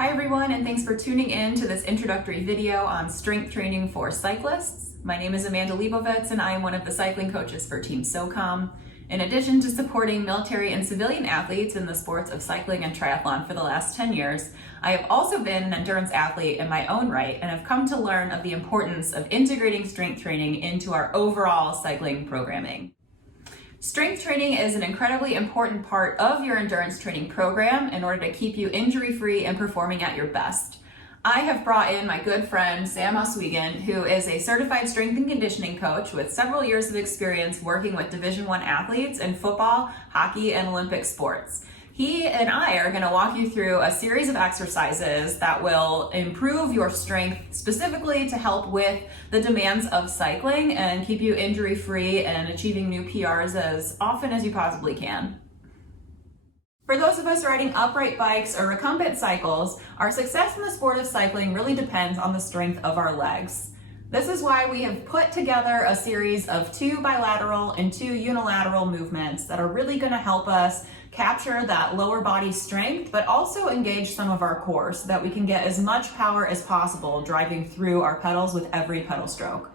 Hi everyone, and thanks for tuning in to this introductory video on strength training for cyclists. My name is Amanda Leibovitz and I am one of the cycling coaches for Team SOCOM. In addition to supporting military and civilian athletes in the sports of cycling and triathlon for the last 10 years, I have also been an endurance athlete in my own right and have come to learn of the importance of integrating strength training into our overall cycling programming. Strength training is an incredibly important part of your endurance training program in order to keep you injury-free and performing at your best. I have brought in my good friend Sam Oswegen, who is a certified strength and conditioning coach with several years of experience working with Division I athletes in football, hockey, and Olympic sports. He and I are going to walk you through a series of exercises that will improve your strength specifically to help with the demands of cycling and keep you injury-free and achieving new PRs as often as you possibly can. For those of us riding upright bikes or recumbent cycles, our success in the sport of cycling really depends on the strength of our legs. This is why we have put together a series of 2 bilateral and 2 unilateral movements that are really going to help us capture that lower body strength, but also engage some of our core so that we can get as much power as possible driving through our pedals with every pedal stroke.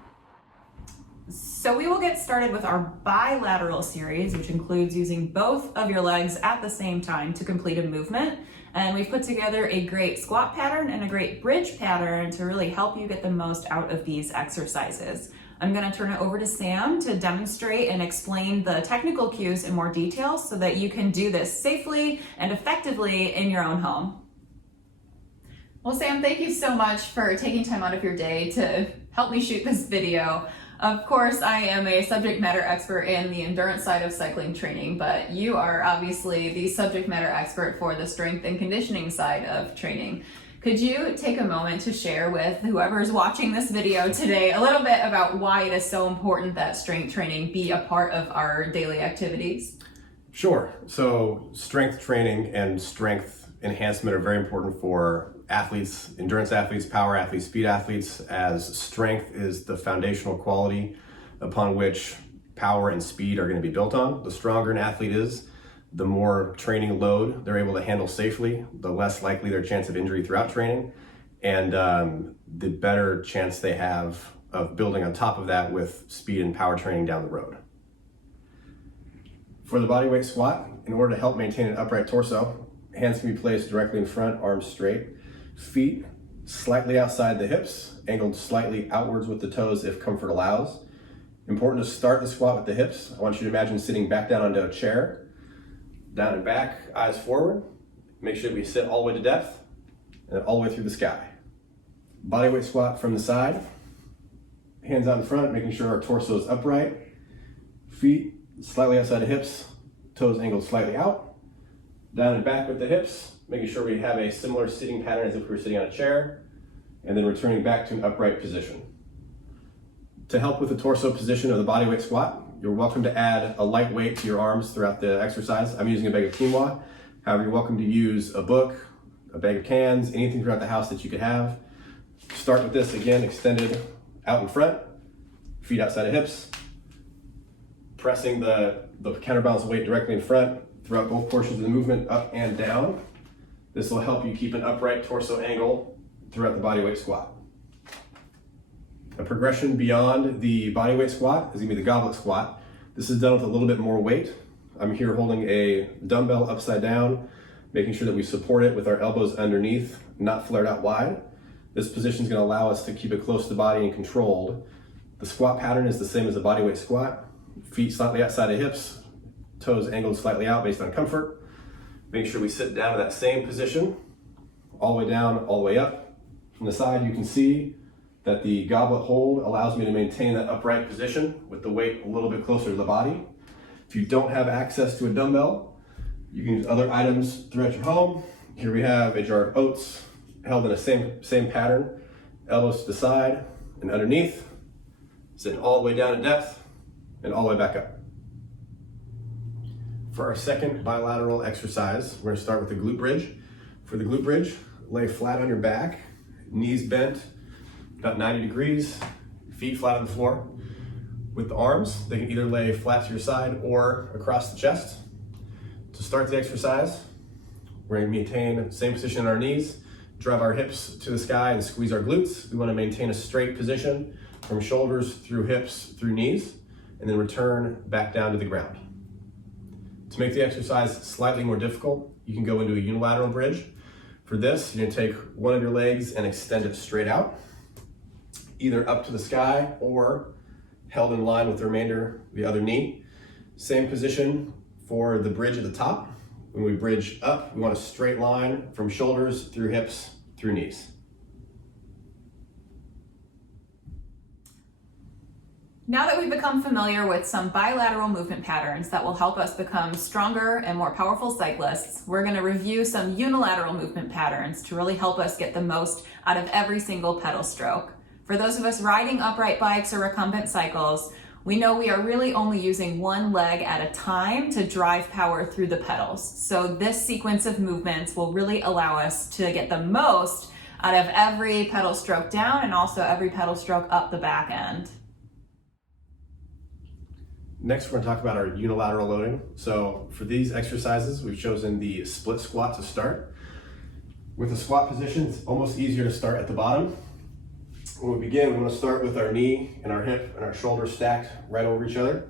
So we will get started with our bilateral series, which includes using both of your legs at the same time to complete a movement. And we've put together a great squat pattern and a great bridge pattern to really help you get the most out of these exercises. I'm going to turn it over to Sam to demonstrate and explain the technical cues in more detail so that you can do this safely and effectively in your own home. Well, Sam, thank you so much for taking time out of your day to help me shoot this video. Of course, I am a subject matter expert in the endurance side of cycling training, but you are obviously the subject matter expert for the strength and conditioning side of training. Could you take a moment to share with whoever's watching this video today a little bit about why it is so important that strength training be a part of our daily activities? Sure. So strength training and strength enhancement are very important for athletes, endurance athletes, power athletes, speed athletes, as strength is the foundational quality upon which power and speed are going to be built on. The stronger an athlete is, the more training load they're able to handle safely, the less likely their chance of injury throughout training, and the better chance they have of building on top of that with speed and power training down the road. For the bodyweight squat, in order to help maintain an upright torso, hands can be placed directly in front, arms straight, feet slightly outside the hips, angled slightly outwards with the toes if comfort allows. Important to start the squat with the hips. I want you to imagine sitting back down onto a chair, down and back, eyes forward. Make sure we sit all the way to depth and all the way through the sky. Bodyweight squat from the side, hands out in front, making sure our torso is upright, feet slightly outside the hips, toes angled slightly out, down and back with the hips, making sure we have a similar sitting pattern as if we were sitting on a chair, and then returning back to an upright position. To help with the torso position of the bodyweight squat, you're welcome to add a light weight to your arms throughout the exercise. I'm using a bag of quinoa. However, you're welcome to use a book, a bag of cans, anything throughout the house that you could have. Start with this again, extended out in front, feet outside of hips, pressing the counterbalance weight directly in front throughout both portions of the movement, up and down. This will help you keep an upright torso angle throughout the bodyweight squat. A progression beyond the bodyweight squat is going to be the goblet squat. This is done with a little bit more weight. I'm here holding a dumbbell upside down, making sure that we support it with our elbows underneath, not flared out wide. This position is going to allow us to keep it close to the body and controlled. The squat pattern is the same as the bodyweight squat. Feet slightly outside of hips, toes angled slightly out based on comfort. Make sure we sit down to that same position, all the way down, all the way up. From the side, you can see that the goblet hold allows me to maintain that upright position with the weight a little bit closer to the body. If you don't have access to a dumbbell, you can use other items throughout your home. Here we have a jar of oats held in a same pattern, elbows to the side and underneath, sit all the way down in depth and all the way back up. For our second bilateral exercise, we're going to start with the glute bridge. For the glute bridge, lay flat on your back, knees bent about 90 degrees, feet flat on the floor. With the arms, they can either lay flat to your side or across the chest. To start the exercise, we're going to maintain the same position on our knees, drive our hips to the sky and squeeze our glutes. We want to maintain a straight position from shoulders through hips, through knees, and then return back down to the ground. To make the exercise slightly more difficult, you can go into a unilateral bridge. For this, you're going to take one of your legs and extend it straight out, either up to the sky or held in line with the remainder of the other knee. Same position for the bridge at the top. When we bridge up, we want a straight line from shoulders through hips, through knees. Now that we've become familiar with some bilateral movement patterns that will help us become stronger and more powerful cyclists, we're going to review some unilateral movement patterns to really help us get the most out of every single pedal stroke. For those of us riding upright bikes or recumbent cycles, we know we are really only using one leg at a time to drive power through the pedals. So this sequence of movements will really allow us to get the most out of every pedal stroke down and also every pedal stroke up the back end. Next, we're going to talk about our unilateral loading. So for these exercises, we've chosen the split squat to start. With the squat position, it's almost easier to start at the bottom. When we begin, we want to start with our knee and our hip and our shoulder stacked right over each other,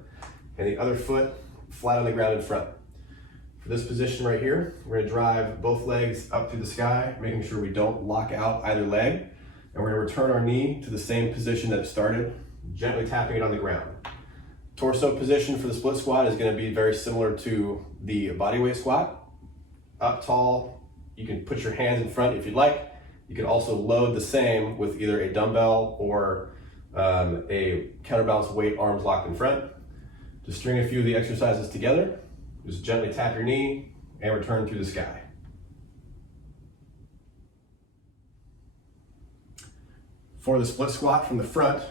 and the other foot flat on the ground in front. For this position right here, we're going to drive both legs up through the sky, making sure we don't lock out either leg, and we're going to return our knee to the same position that it started, gently tapping it on the ground. Torso position for the split squat is going to be very similar to the bodyweight squat. Up tall, you can put your hands in front if you'd like. You can also load the same with either a dumbbell or a counterbalance weight, arms locked in front. To string a few of the exercises together, just gently tap your knee and return through the sky. For the split squat from the front,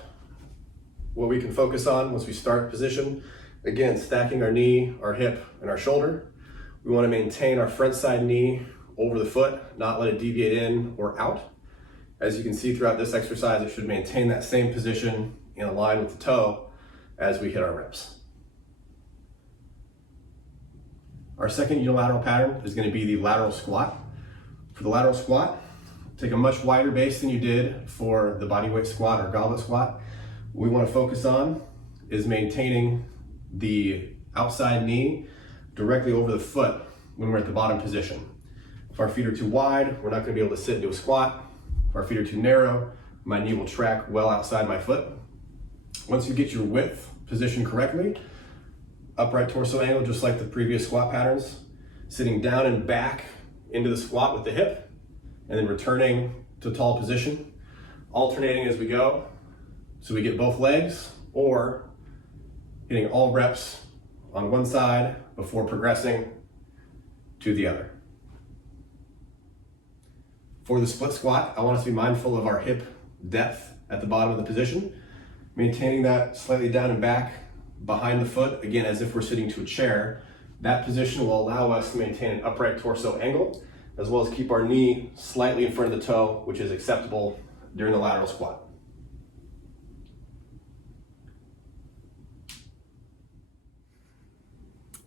what we can focus on once we start position, again, stacking our knee, our hip, and our shoulder. We want to maintain our front side knee over the foot, not let it deviate in or out. As you can see throughout this exercise, it should maintain that same position in line with the toe as we hit our reps. Our second unilateral pattern is going to be the lateral squat. For the lateral squat, take a much wider base than you did for the bodyweight squat or goblet squat. What we want to focus on is maintaining the outside knee directly over the foot when we're at the bottom position. If our feet are too wide, we're not going to be able to sit into a squat. If our feet are too narrow, my knee will track well outside my foot. Once you get your width positioned correctly, upright torso angle just like the previous squat patterns, sitting down and back into the squat with the hip, and then returning to tall position, alternating as we go. So we get both legs, or hitting all reps on one side before progressing to the other. For the split squat, I want us to be mindful of our hip depth at the bottom of the position, maintaining that slightly down and back behind the foot, again, as if we're sitting to a chair. That position will allow us to maintain an upright torso angle, as well as keep our knee slightly in front of the toe, which is acceptable during the lateral squat.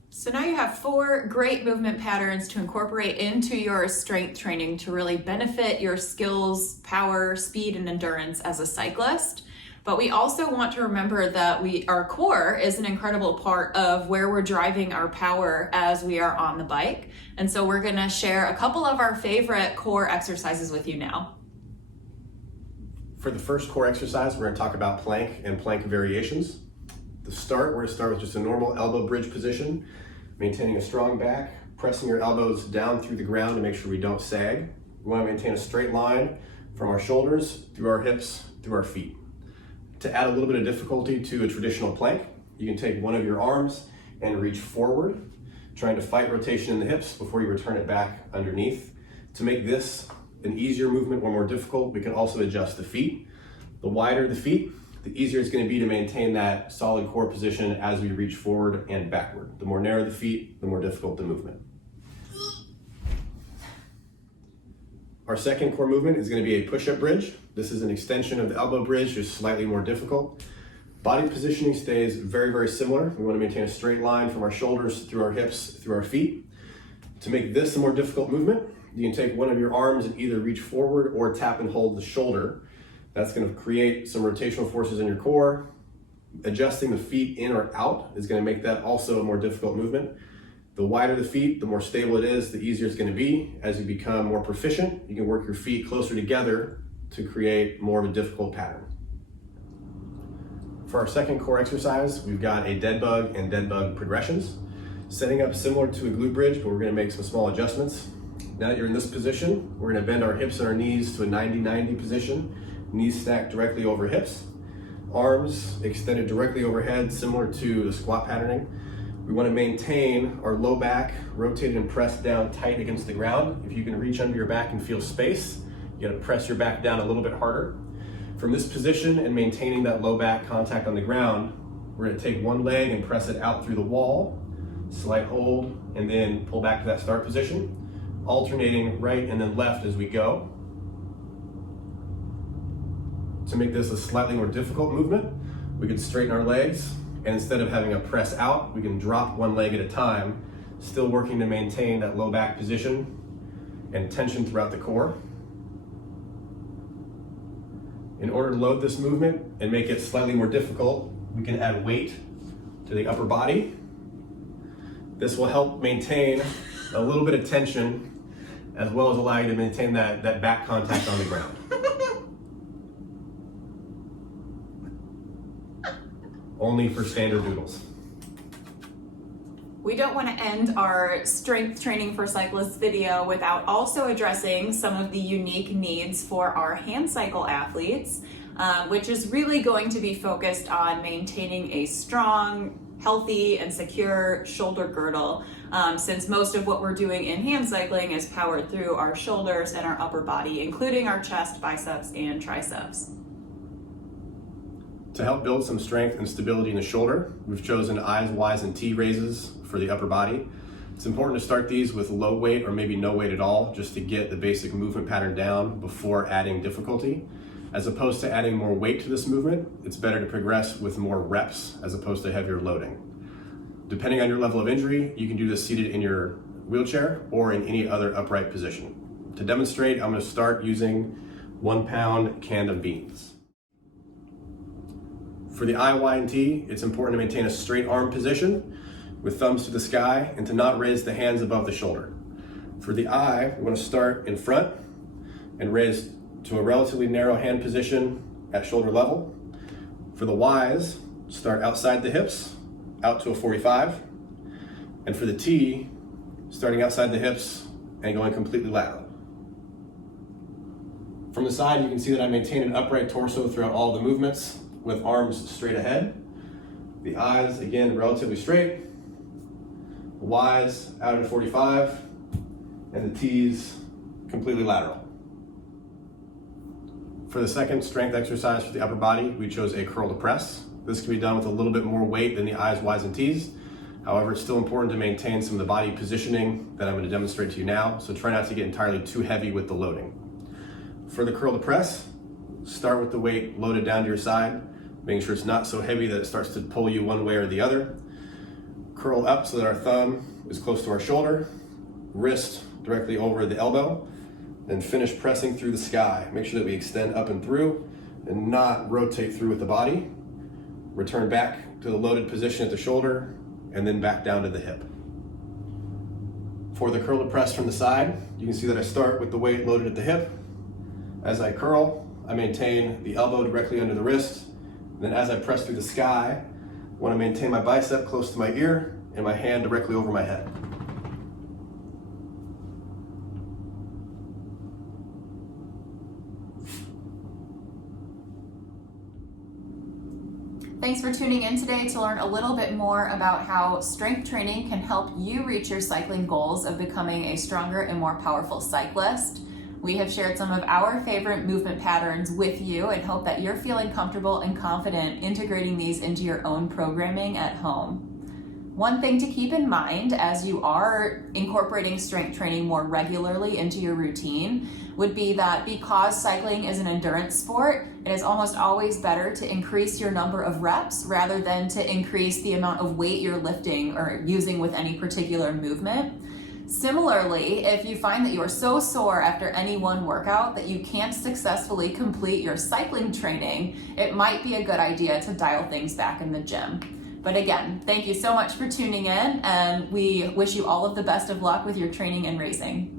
So now you have 4 great movement patterns to incorporate into your strength training to really benefit your skills, power, speed, and endurance as a cyclist. But we also want to remember that our core is an incredible part of where we're driving our power as we are on the bike. And so we're gonna share a couple of our favorite core exercises with you now. For the first core exercise, we're gonna talk about plank and plank variations. To start, we're gonna start with just a normal elbow bridge position, maintaining a strong back, pressing your elbows down through the ground to make sure we don't sag. We wanna maintain a straight line from our shoulders, through our hips, through our feet. To add a little bit of difficulty to a traditional plank, you can take one of your arms and reach forward, trying to fight rotation in the hips before you return it back underneath. To make this an easier movement or more difficult, we can also adjust the feet. The wider the feet, the easier it's going to be to maintain that solid core position as we reach forward and backward. The more narrow the feet, the more difficult the movement. Our second core movement is going to be a push-up bridge. This is an extension of the elbow bridge, just slightly more difficult. Body positioning stays very, very similar. We want to maintain a straight line from our shoulders through our hips, through our feet. To make this a more difficult movement, you can take one of your arms and either reach forward or tap and hold the shoulder. That's going to create some rotational forces in your core. Adjusting the feet in or out is going to make that also a more difficult movement. The wider the feet, the more stable it is, the easier it's going to be. As you become more proficient, you can work your feet closer together to create more of a difficult pattern. For our second core exercise, we've got a dead bug and dead bug progressions. Setting up similar to a glute bridge, but we're going to make some small adjustments. Now that you're in this position, we're going to bend our hips and our knees to a 90-90 position. Knees stacked directly over hips. Arms extended directly overhead, similar to the squat patterning. We want to maintain our low back rotated and pressed down tight against the ground. If you can reach under your back and feel space, you got to press your back down a little bit harder. From this position and maintaining that low back contact on the ground, we're going to take one leg and press it out through the wall, slight hold, and then pull back to that start position, alternating right and then left as we go. To make this a slightly more difficult movement, we can straighten our legs, and instead of having a press out, we can drop one leg at a time, still working to maintain that low back position and tension throughout the core. In order to load this movement and make it slightly more difficult, we can add weight to the upper body. This will help maintain a little bit of tension as well as allow you to maintain that back contact on the ground. Only for standard doodles. We don't want to end our strength training for cyclists video without also addressing some of the unique needs for our hand cycle athletes, which is really going to be focused on maintaining a strong, healthy, and secure shoulder girdle, since most of what we're doing in hand cycling is powered through our shoulders and our upper body, including our chest, biceps, and triceps. To help build some strength and stability in the shoulder, we've chosen I's, Y's, and T raises for the upper body. It's important to start these with low weight or maybe no weight at all, just to get the basic movement pattern down before adding difficulty. As opposed to adding more weight to this movement, it's better to progress with more reps as opposed to heavier loading. Depending on your level of injury, you can do this seated in your wheelchair or in any other upright position. To demonstrate, I'm going to start using 1 pound canned beans. For the I, Y, and T, it's important to maintain a straight arm position with thumbs to the sky and to not raise the hands above the shoulder. For the I, we want to start in front and raise to a relatively narrow hand position at shoulder level. For the Y's, start outside the hips, out to a 45. And for the T, starting outside the hips and going completely lateral. From the side, you can see that I maintain an upright torso throughout all the movements, with arms straight ahead. The I's, again, relatively straight. The Y's out at a 45, and the T's completely lateral. For the second strength exercise for the upper body, we chose a curl to press. This can be done with a little bit more weight than the I's, Y's, and T's. However, it's still important to maintain some of the body positioning that I'm going to demonstrate to you now, so try not to get entirely too heavy with the loading. For the curl to press, start with the weight loaded down to your side, making sure it's not so heavy that it starts to pull you one way or the other. Curl up so that our thumb is close to our shoulder, wrist directly over the elbow, then finish pressing through the sky. Make sure that we extend up and through and not rotate through with the body. Return back to the loaded position at the shoulder and then back down to the hip. For the curl to press from the side, you can see that I start with the weight loaded at the hip. As I curl, I maintain the elbow directly under the wrist. Then as I press through the sky, I want to maintain my bicep close to my ear and my hand directly over my head. Thanks for tuning in today to learn a little bit more about how strength training can help you reach your cycling goals of becoming a stronger and more powerful cyclist. We have shared some of our favorite movement patterns with you and hope that you're feeling comfortable and confident integrating these into your own programming at home. One thing to keep in mind as you are incorporating strength training more regularly into your routine would be that because cycling is an endurance sport, it is almost always better to increase your number of reps rather than to increase the amount of weight you're lifting or using with any particular movement. Similarly, if you find that you are so sore after any one workout that you can't successfully complete your cycling training, it might be a good idea to dial things back in the gym. But again, thank you so much for tuning in, and we wish you all of the best of luck with your training and racing.